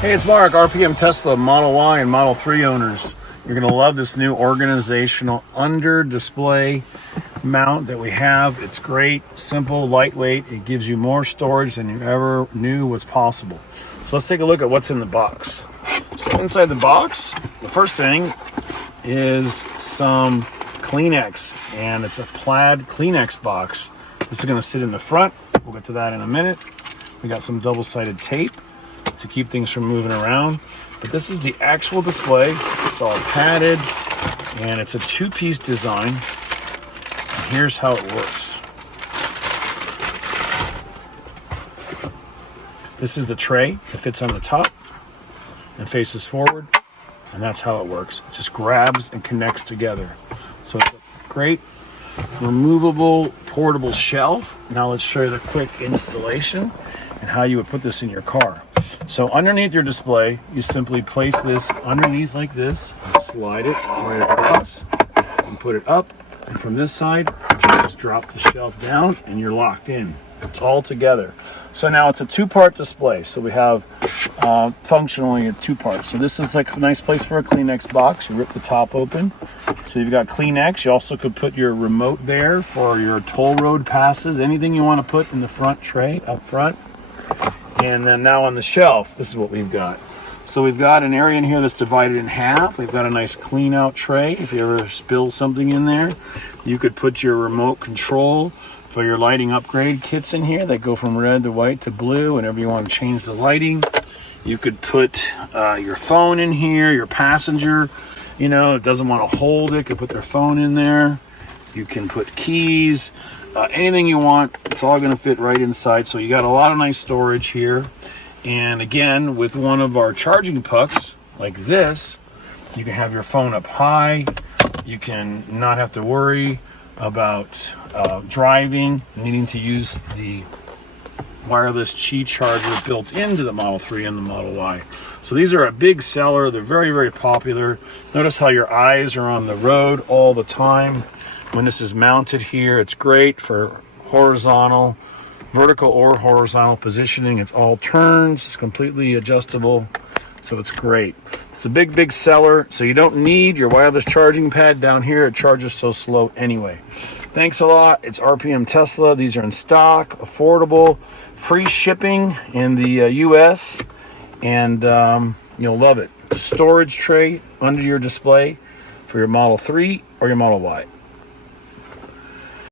Hey, it's Mark, RPM Tesla, Model Y and Model 3 owners. You're going to love this new organizational under display mount that we have. It's great, simple, lightweight. It gives you more storage than you ever knew was possible. So let's take a look at what's in the box. So inside the box, the first thing is some Kleenex, and it's a Plaid Kleenex box. This is going to sit in the front. We'll get to that in a minute. We got some double-sided tape to keep things from moving around. But this is the actual display. It's all padded, and it's a two-piece design. And here's how it works. This is the tray. It fits on the top and faces forward, and that's how it works. It just grabs and connects together. So it's a great removable portable shelf. Now let's show you the quick installation and how you would put this in your car. So underneath your display, you simply place this underneath like this and slide it right across and put it up. And from this side, you just drop the shelf down and you're locked in. It's all together. So now it's a two-part display. So we have functionally two parts. So this is like a nice place for a Kleenex box. You rip the top open. So you've got Kleenex. You also could put your remote there for your toll road passes, anything you want to put in the front tray up front. And then now on the shelf, this is what we've got. So we've got an area in here that's divided in half. We've got a nice clean out tray. If you ever spill something in there, you could put your remote control for your lighting upgrade kits in here that go from red to white to blue whenever you want to change the lighting. You could put your phone in here, your passenger, doesn't want to hold it, could put their phone in there. You can put keys, anything you want. It's all going to fit right inside. So you got a lot of nice storage here. And again, with one of our charging pucks like this, you can have your phone up high. You can not have to worry about driving, needing to use the wireless Qi charger built into the Model 3 and the Model Y. So these are a big seller. They're very, very popular. Notice how your eyes are on the road all the time. When this is mounted here, it's great for vertical or horizontal positioning. It's all turns. It's completely adjustable. So it's great. It's a big, big seller. So you don't need your wireless charging pad down here. It charges so slow anyway. Thanks a lot. It's RPM Tesla. These are in stock, affordable, free shipping in the US, and you'll love it. Storage tray under your display for your Model 3 or your Model Y.